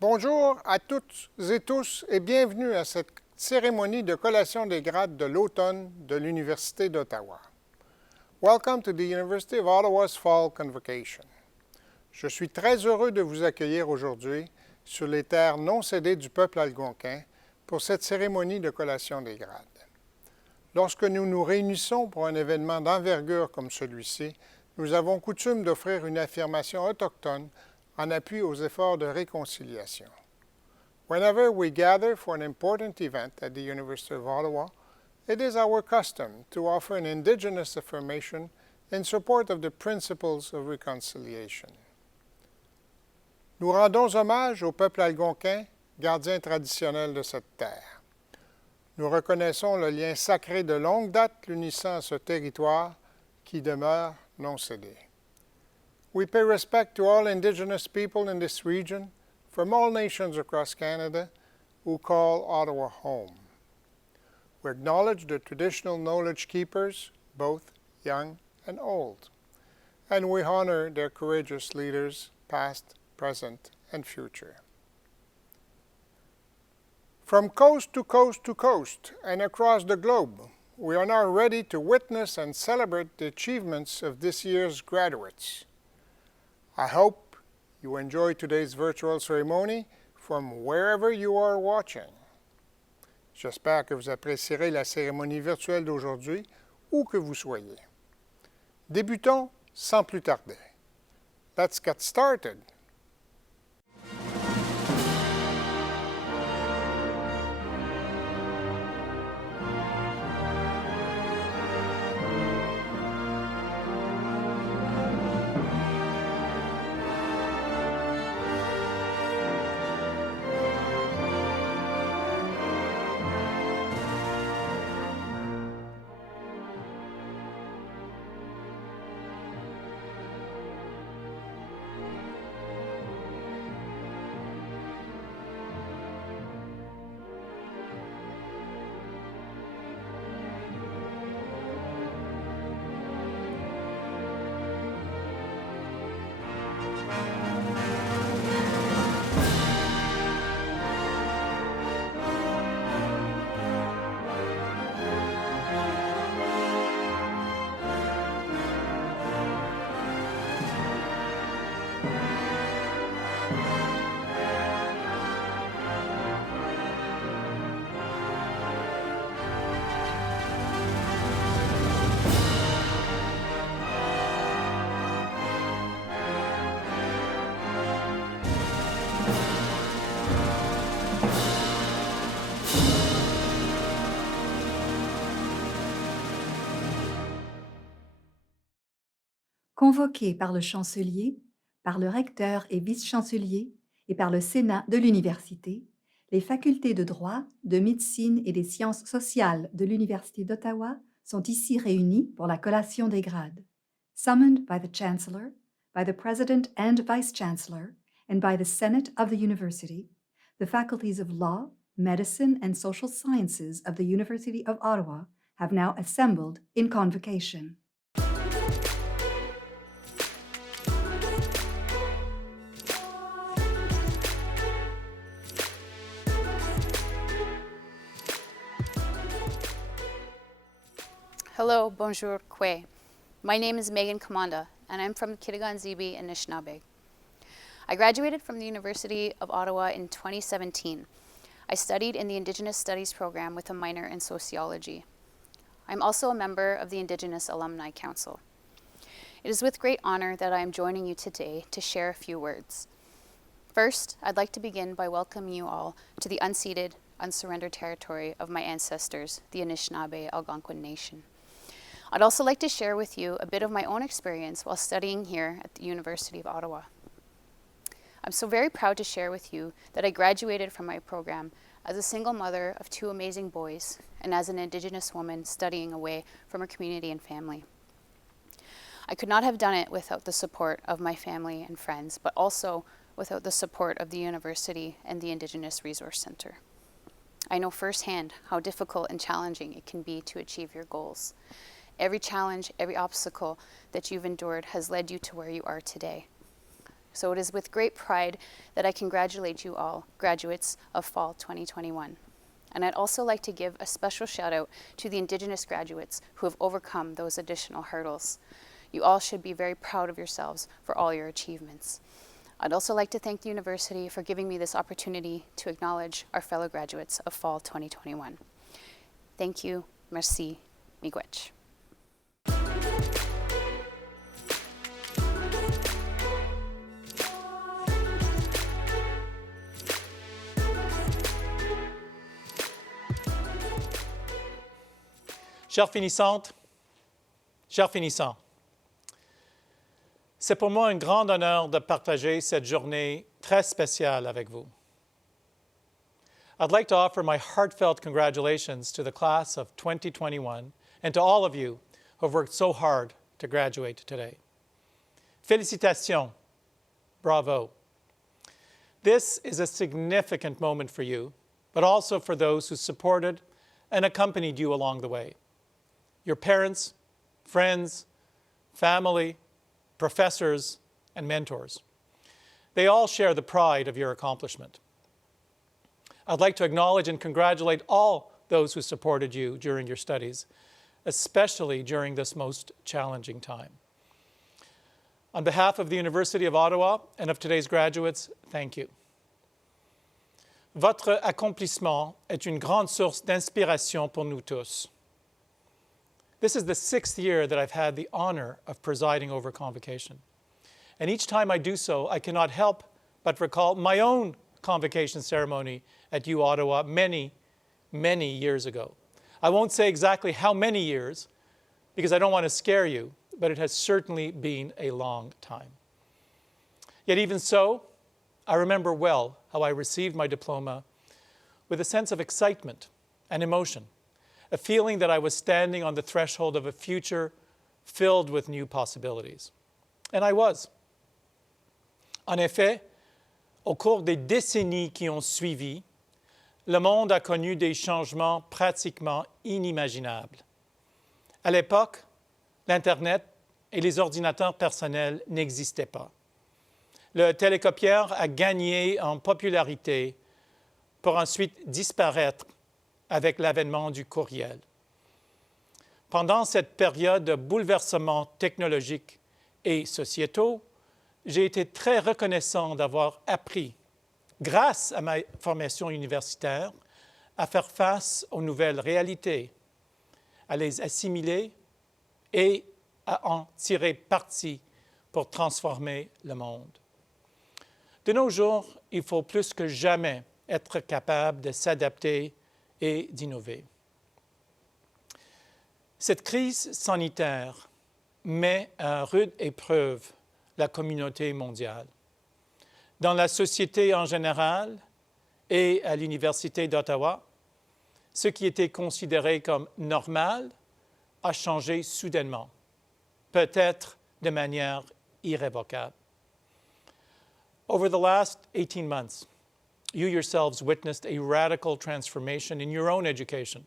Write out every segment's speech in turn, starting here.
Bonjour à toutes et tous et bienvenue à cette cérémonie de collation des grades de l'automne de l'Université d'Ottawa. Welcome to the University of Ottawa's Fall Convocation. Je suis très heureux de vous accueillir aujourd'hui sur les terres non cédées du peuple algonquin pour cette cérémonie de collation des grades. Lorsque nous nous réunissons pour un événement d'envergure comme celui-ci, nous avons coutume d'offrir une affirmation autochtone en appui aux efforts de réconciliation. Whenever we gather for an important event at the University of Ottawa, it is our custom to offer an Indigenous affirmation in support of the principles of reconciliation. Nous rendons hommage au peuple algonquin, gardien traditionnel de cette terre. Nous reconnaissons le lien sacré de longue date l'unissant à ce territoire qui demeure non cédé. We pay respect to all Indigenous people in this region from all nations across Canada who call Ottawa home. We acknowledge the traditional knowledge keepers, both young and old, and we honor their courageous leaders, past, present, and future. From coast to coast to coast and across the globe, we are now ready to witness and celebrate the achievements of this year's graduates. I hope you enjoy today's virtual ceremony from wherever you are watching. J'espère que vous apprécierez la cérémonie virtuelle d'aujourd'hui, où que vous soyez. Débutons sans plus tarder. Let's get started. Convoqués par le chancelier, par le recteur et vice-chancelier et par le Sénat de l'Université, les facultés de droit, de médecine et des sciences sociales de l'Université d'Ottawa sont ici réunies pour la collation des grades. Summoned by the Chancellor, by the President and Vice-Chancellor, and by the Senate of the University, the faculties of Law, Medicine, and Social Sciences of the University of Ottawa have now assembled in convocation. Hello, bonjour, kwe. My name is Megan Kamanda, and I'm from Kitigan-Zibi in Anishinaabe. I graduated from the University of Ottawa in 2017. I studied in the Indigenous Studies program with a minor in sociology. I'm also a member of the Indigenous Alumni Council. It is with great honor that I am joining you today to share a few words. First, I'd like to begin by welcoming you all to the unceded, unsurrendered territory of my ancestors, the Anishinaabe Algonquin Nation. I'd also like to share with you a bit of my own experience while studying here at the University of Ottawa. I'm so very proud to share with you that I graduated from my program as a single mother of two amazing boys and as an Indigenous woman studying away from her community and family. I could not have done it without the support of my family and friends, but also without the support of the university and the Indigenous Resource Center. I know firsthand how difficult and challenging it can be to achieve your goals. Every challenge, every obstacle that you've endured has led you to where you are today. So it is with great pride that I congratulate you all, graduates of Fall 2021. And I'd also like to give a special shout out to the Indigenous graduates who have overcome those additional hurdles. You all should be very proud of yourselves for all your achievements. I'd also like to thank the university for giving me this opportunity to acknowledge our fellow graduates of Fall 2021. Thank you. Merci. Miigwech. Chères finissantes, chers finissants, c'est pour moi un grand honneur de partager cette journée très spéciale avec vous. I'd like to offer my heartfelt congratulations to the class of 2021 and to all of you who have worked so hard to graduate today. Félicitations, bravo. This is a significant moment for you, but also for those who supported and accompanied you along the way. Your parents, friends, family, professors, and mentors. They all share the pride of your accomplishment. I'd like to acknowledge and congratulate all those who supported you during your studies, especially during this most challenging time. On behalf of the University of Ottawa and of today's graduates, thank you. Votre accomplissement est une grande source d'inspiration pour nous tous. This is the 6th year that I've had the honor of presiding over convocation. And each time I do so, I cannot help but recall my own convocation ceremony at U Ottawa many, many years ago. I won't say exactly how many years, because I don't want to scare you, but it has certainly been a long time. Yet even so, I remember well how I received my diploma with a sense of excitement and emotion, a feeling that I was standing on the threshold of a future filled with new possibilities. And I was. En effet, au cours des décennies qui ont suivi, le monde a connu des changements pratiquement inimaginables. À l'époque, l'Internet et les ordinateurs personnels n'existaient pas. Le télécopieur a gagné en popularité pour ensuite disparaître avec l'avènement du courriel. Pendant cette période de bouleversements technologiques et sociétaux, j'ai été très reconnaissant d'avoir appris, grâce à ma formation universitaire, à faire face aux nouvelles réalités, à les assimiler et à en tirer parti pour transformer le monde. De nos jours, il faut plus que jamais être capable de s'adapter et d'innover. Cette crise sanitaire met à rude épreuve la communauté mondiale. Dans la société en général et à l'Université d'Ottawa, ce qui était considéré comme normal a changé soudainement, peut-être de manière irrévocable. Over the last 18 months, you yourselves witnessed a radical transformation in your own education.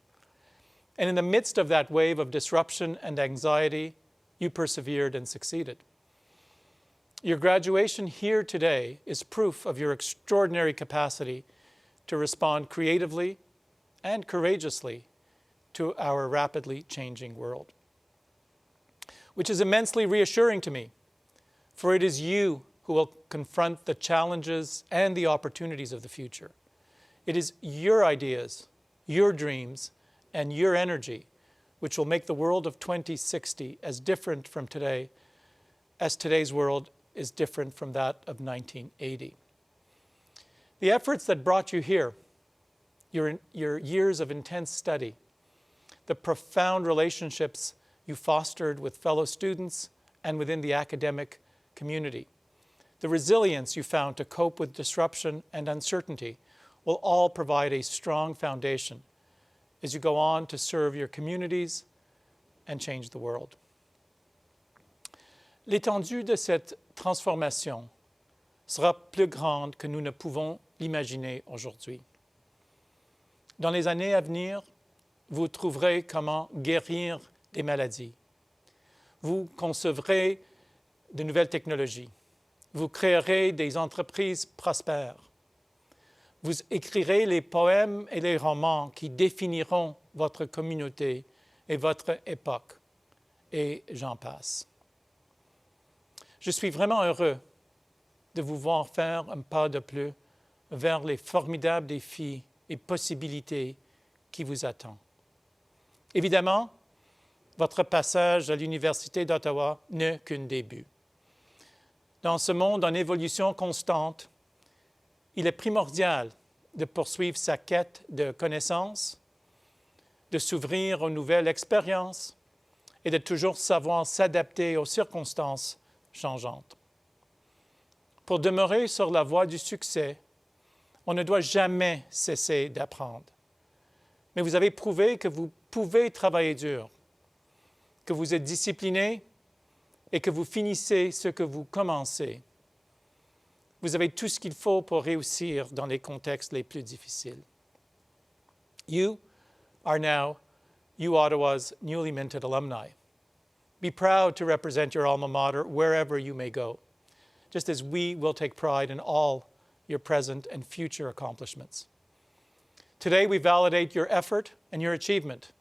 And in the midst of that wave of disruption and anxiety, you persevered and succeeded. Your graduation here today is proof of your extraordinary capacity to respond creatively and courageously to our rapidly changing world, which is immensely reassuring to me, for it is you who will confront the challenges and the opportunities of the future. It is your ideas, your dreams, and your energy which will make the world of 2060 as different from today as today's world is different from that of 1980. The efforts that brought you here, your years of intense study, the profound relationships you fostered with fellow students and within the academic community, the resilience you found to cope with disruption and uncertainty will all provide a strong foundation as you go on to serve your communities and change the world. L'étendue de cette transformation sera plus grande que nous ne pouvons l'imaginer aujourd'hui. Dans les années à venir, vous trouverez comment guérir des maladies. Vous concevrez de nouvelles technologies. Vous créerez des entreprises prospères. Vous écrirez les poèmes et les romans qui définiront votre communauté et votre époque. Et j'en passe. Je suis vraiment heureux de vous voir faire un pas de plus vers les formidables défis et possibilités qui vous attendent. Évidemment, votre passage à l'Université d'Ottawa n'est qu'un début. Dans ce monde en évolution constante, il est primordial de poursuivre sa quête de connaissances, de s'ouvrir aux nouvelles expériences et de toujours savoir s'adapter aux circonstances changeantes. Pour demeurer sur la voie du succès, on ne doit jamais cesser d'apprendre. Mais vous avez prouvé que vous pouvez travailler dur, que vous êtes discipliné et que vous finissez ce que vous commencez. Vous avez tout ce qu'il faut pour réussir dans les contextes les plus difficiles. You are now U-Ottawa's newly minted alumni. Be proud to represent your alma mater wherever you may go, just as we will take pride in all your present and future accomplishments. Today, we validate your effort and your achievement,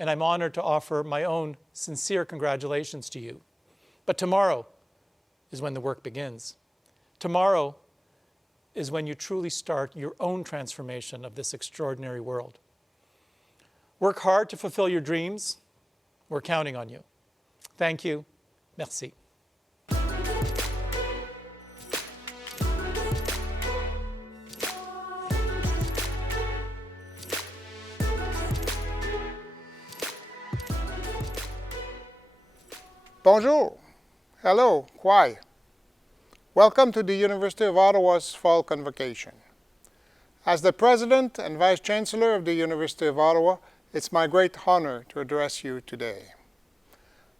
and I'm honored to offer my own sincere congratulations to you. But tomorrow is when the work begins. Tomorrow is when you truly start your own transformation of this extraordinary world. Work hard to fulfill your dreams. We're counting on you. Thank you. Merci. Bonjour. Hello. Kwai. Welcome to the University of Ottawa's Fall Convocation. As the President and Vice Chancellor of the University of Ottawa, it's my great honor to address you today.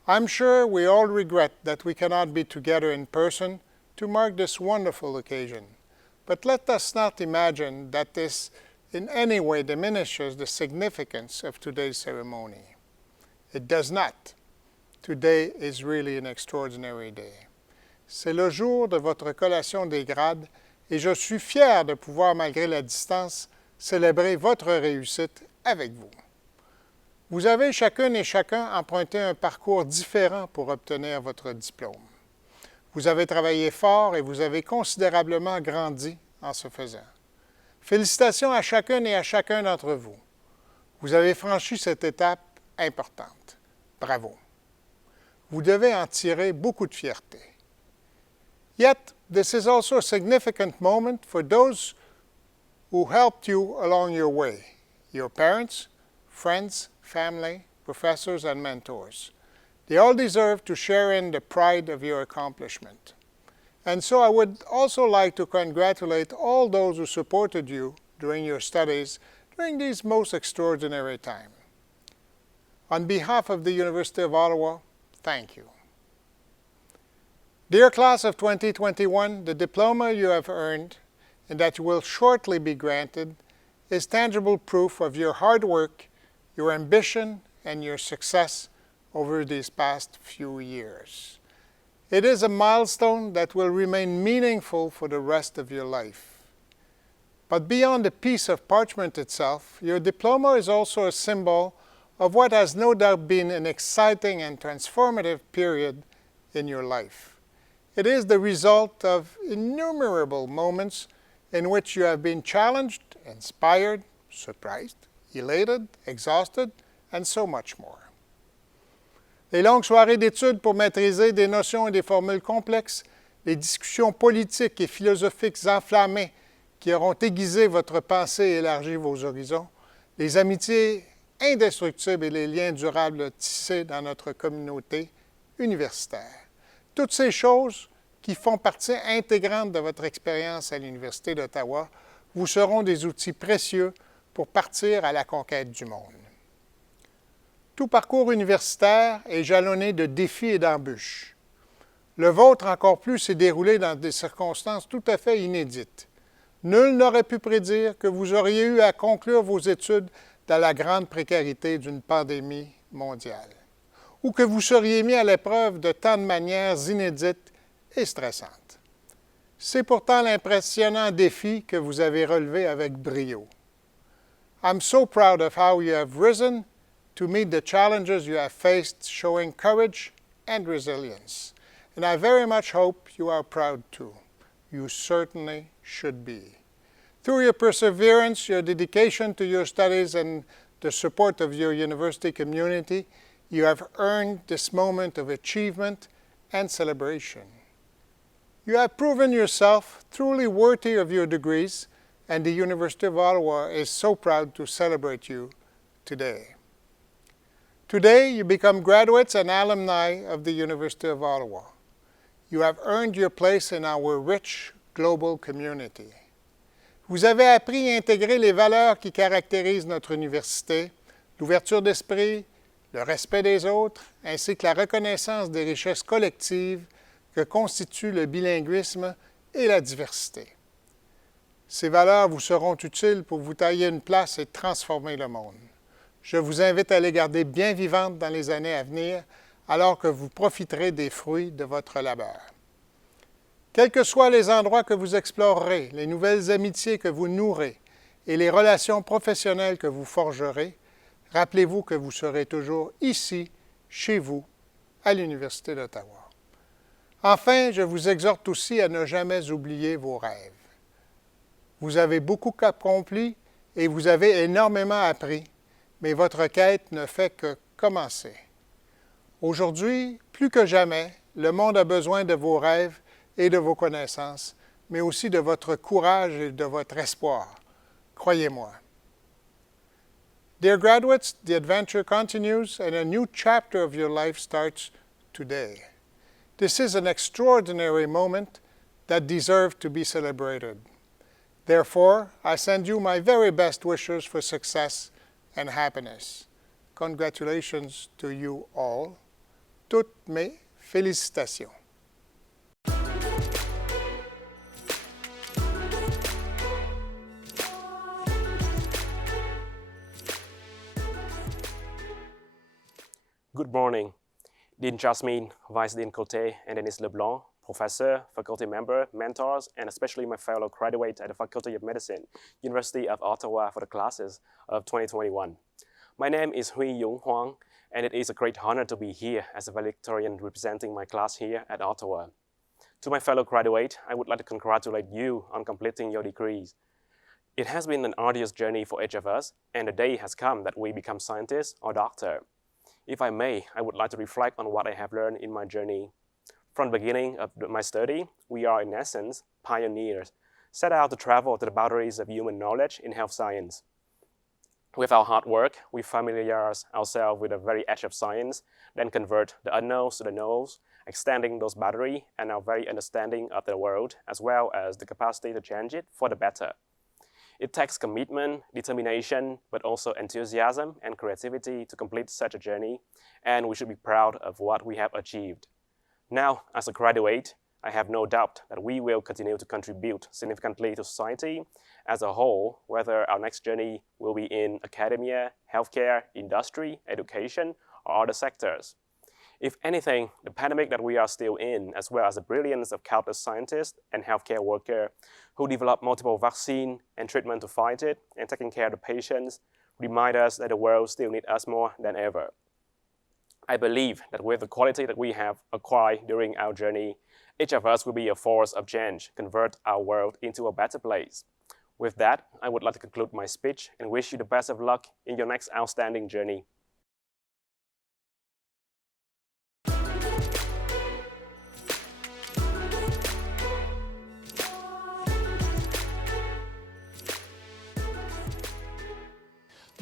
I'm sure we all regret that we cannot be together in person to mark this wonderful occasion, but let us not imagine that this in any way diminishes the significance of today's ceremony. It does not. Today is really an extraordinary day. C'est le jour de votre collation des grades et je suis fier de pouvoir, malgré la distance, célébrer votre réussite avec vous. Vous avez chacune et chacun emprunté un parcours différent pour obtenir votre diplôme. Vous avez travaillé fort et vous avez considérablement grandi en ce faisant. Félicitations à chacune et à chacun d'entre vous. Vous avez franchi cette étape importante. Bravo. Vous devez en tirer beaucoup de fierté. Yet, this is also a significant moment for those who helped you along your way, your parents, friends, family, professors, and mentors. They all deserve to share in the pride of your accomplishment. And so I would also like to congratulate all those who supported you during your studies during these most extraordinary times. On behalf of the University of Ottawa, thank you. Dear Class of 2021, the diploma you have earned and that you will shortly be granted is tangible proof of your hard work, your ambition, and your success over these past few years. It is a milestone that will remain meaningful for the rest of your life. But beyond the piece of parchment itself, your diploma is also a symbol of what has no doubt been an exciting and transformative period in your life. It is the result of innumerable moments in which you have been challenged, inspired, surprised, elated, exhausted, and so much more. Les longues soirées d'études pour maîtriser des notions et des formules complexes, les discussions politiques et philosophiques enflammées qui auront aiguisé votre pensée et élargi vos horizons, les amitiés indestructibles et les liens durables tissés dans notre communauté universitaire. Toutes ces choses qui font partie intégrante de votre expérience à l'Université d'Ottawa vous seront des outils précieux pour partir à la conquête du monde. Tout parcours universitaire est jalonné de défis et d'embûches. Le vôtre, encore plus, s'est déroulé dans des circonstances tout à fait inédites. Nul n'aurait pu prédire que vous auriez eu à conclure vos études dans la grande précarité d'une pandémie mondiale, ou que vous seriez mis à l'épreuve de tant de manières inédites et stressantes. C'est pourtant l'impressionnant défi que vous avez relevé avec brio. I'm so proud of how you have risen to meet the challenges you have faced, showing courage and resilience. And I very much hope you are proud too. You certainly should be. Through your perseverance, your dedication to your studies, and the support of your university community, you have earned this moment of achievement and celebration. You have proven yourself truly worthy of your degrees, and the University of Ottawa is so proud to celebrate you today. Today, you become graduates and alumni of the University of Ottawa. You have earned your place in our rich global community. Vous avez appris à intégrer les valeurs qui caractérisent notre université, l'ouverture d'esprit, le respect des autres, ainsi que la reconnaissance des richesses collectives que constituent le bilinguisme et la diversité. Ces valeurs vous seront utiles pour vous tailler une place et transformer le monde. Je vous invite à les garder bien vivantes dans les années à venir, alors que vous profiterez des fruits de votre labeur. Quels que soient les endroits que vous explorerez, les nouvelles amitiés que vous nourrez et les relations professionnelles que vous forgerez, rappelez-vous que vous serez toujours ici, chez vous, à l'Université d'Ottawa. Enfin, je vous exhorte aussi à ne jamais oublier vos rêves. Vous avez beaucoup accompli et vous avez énormément appris, mais votre quête ne fait que commencer. Aujourd'hui, plus que jamais, le monde a besoin de vos rêves et de vos connaissances, mais aussi de votre courage et de votre espoir. Croyez-moi. Dear graduates, the adventure continues and a new chapter of your life starts today. This is an extraordinary moment that deserves to be celebrated. Therefore, I send you my very best wishes for success and happiness. Congratulations to you all. Toutes mes félicitations. Good morning, Dean Jasmine, Vice Dean Cote, and Denis Leblanc, professor, faculty member, mentors, and especially my fellow graduate at the Faculty of Medicine, University of Ottawa for the classes of 2021. My name is Huy Yung Huang, and it is a great honor to be here as a valedictorian representing my class here at Ottawa. To my fellow graduate, I would like to congratulate you on completing your degrees. It has been an arduous journey for each of us, and the day has come that we become scientists or doctor. If I may, I would like to reflect on what I have learned in my journey. From the beginning of my study, we are in essence pioneers, set out to travel to the boundaries of human knowledge in health science. With our hard work, we familiarize ourselves with the very edge of science, then convert the unknowns to the knowns, extending those boundaries and our very understanding of the world, as well as the capacity to change it for the better. It takes commitment, determination, but also enthusiasm and creativity to complete such a journey, and we should be proud of what we have achieved. Now, as a graduate, I have no doubt that we will continue to contribute significantly to society as a whole, whether our next journey will be in academia, healthcare, industry, education, or other sectors. If anything, the pandemic that we are still in, as well as the brilliance of countless scientists and healthcare workers who develop multiple vaccines and treatment to fight it and taking care of the patients, remind us that the world still needs us more than ever. I believe that with the quality that we have acquired during our journey, each of us will be a force of change, convert our world into a better place. With that, I would like to conclude my speech and wish you the best of luck in your next outstanding journey.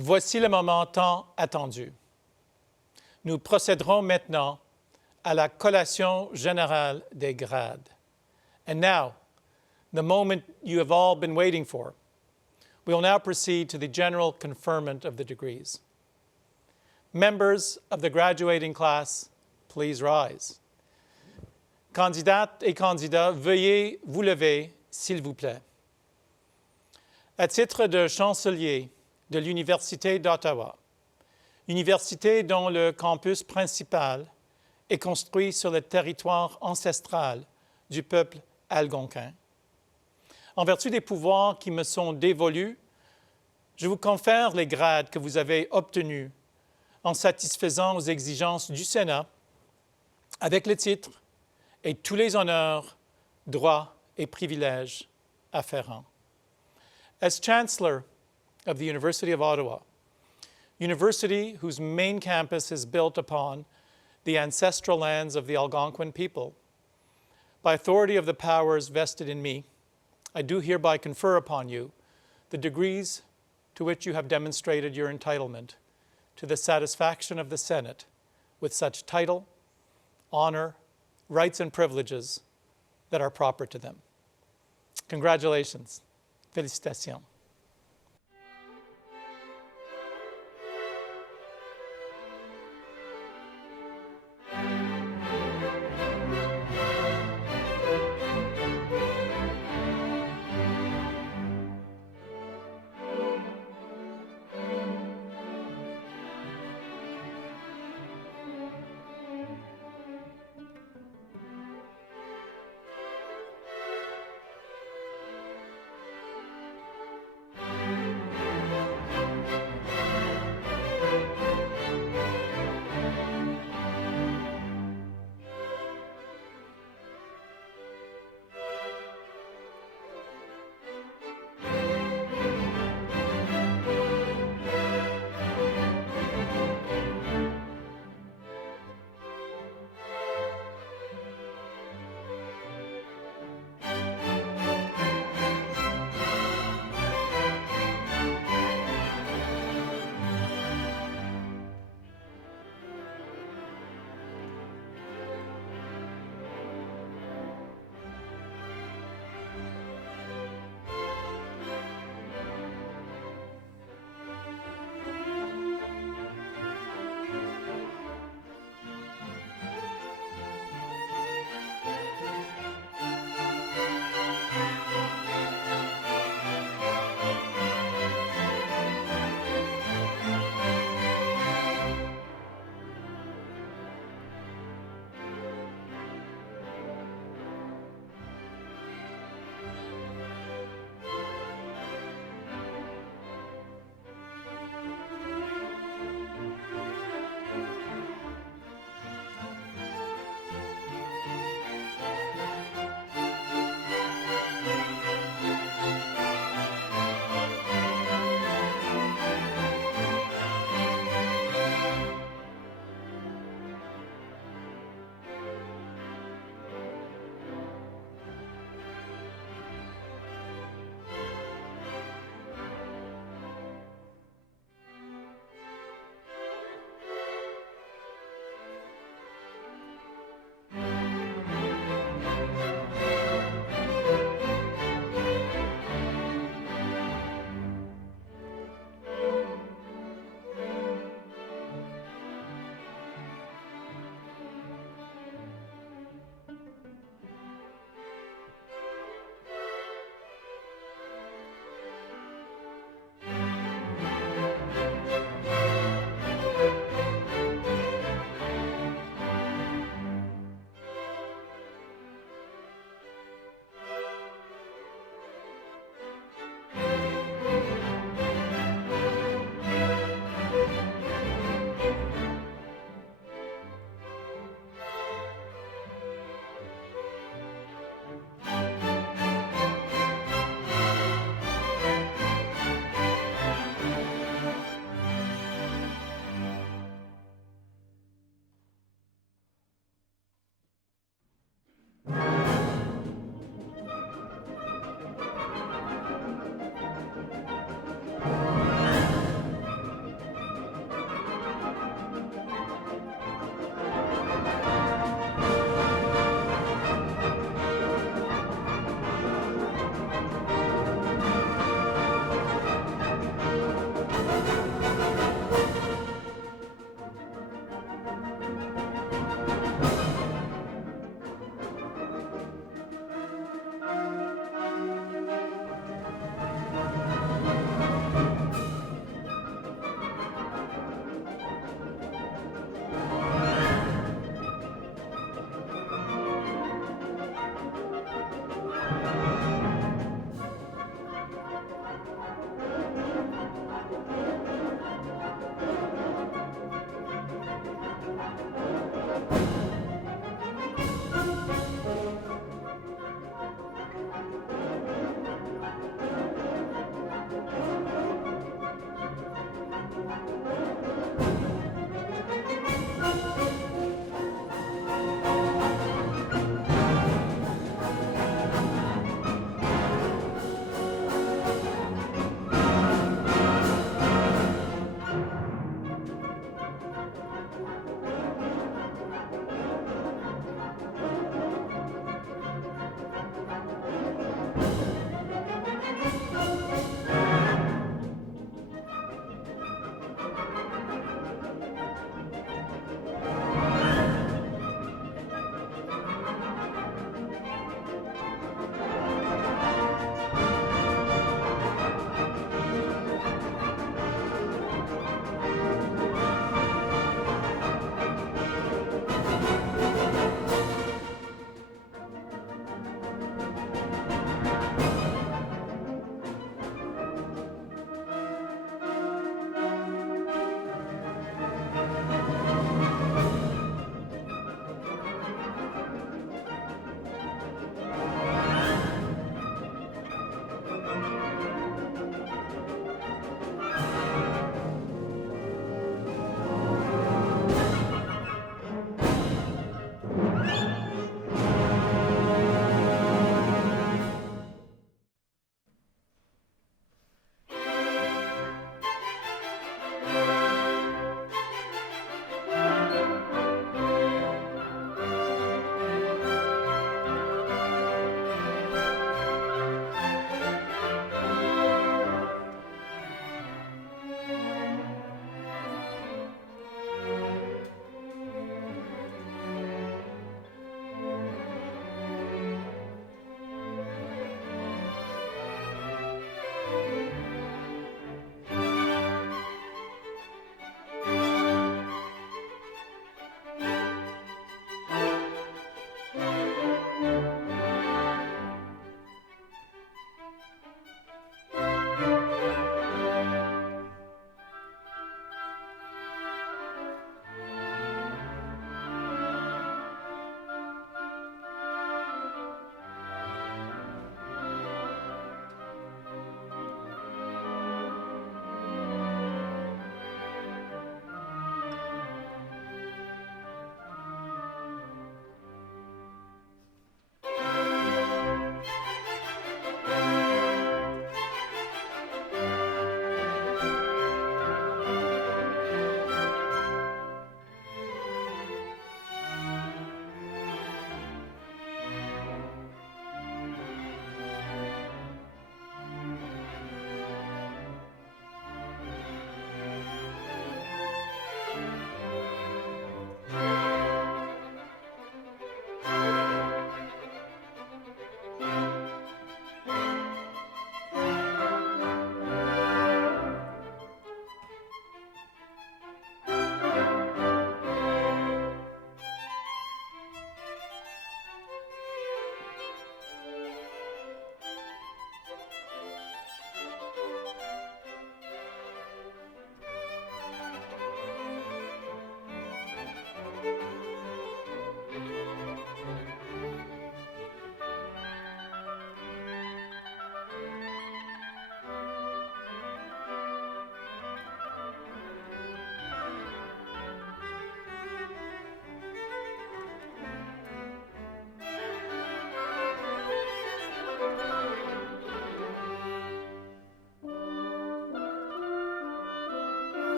Voici le moment tant attendu. Nous procéderons maintenant à la collation générale des grades. And now, the moment you have all been waiting for. We will now proceed to the general conferment of the degrees. Members of the graduating class, please rise. Candidates et candidats, veuillez vous lever, s'il vous plaît. À titre de chancelier de l'Université d'Ottawa, université dont le campus principal est construit sur le territoire ancestral du peuple algonquin, en vertu des pouvoirs qui me sont dévolus, je vous confère les grades que vous avez obtenus en satisfaisant aux exigences du Sénat avec le titre et tous les honneurs, droits et privilèges afférents. As Chancellor of the University of Ottawa, university whose main campus is built upon the ancestral lands of the Algonquin people, by authority of the powers vested in me, I do hereby confer upon you the degrees to which you have demonstrated your entitlement to the satisfaction of the Senate with such title, honor, rights, and privileges that are proper to them. Congratulations. Félicitations.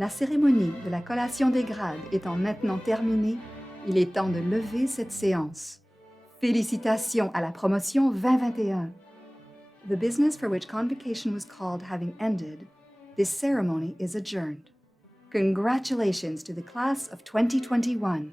La cérémonie de la collation des grades étant maintenant terminée, il est temps de lever cette séance. Félicitations à la promotion 2021. The business for which convocation was called having ended, this ceremony is adjourned. Congratulations to the class of 2021.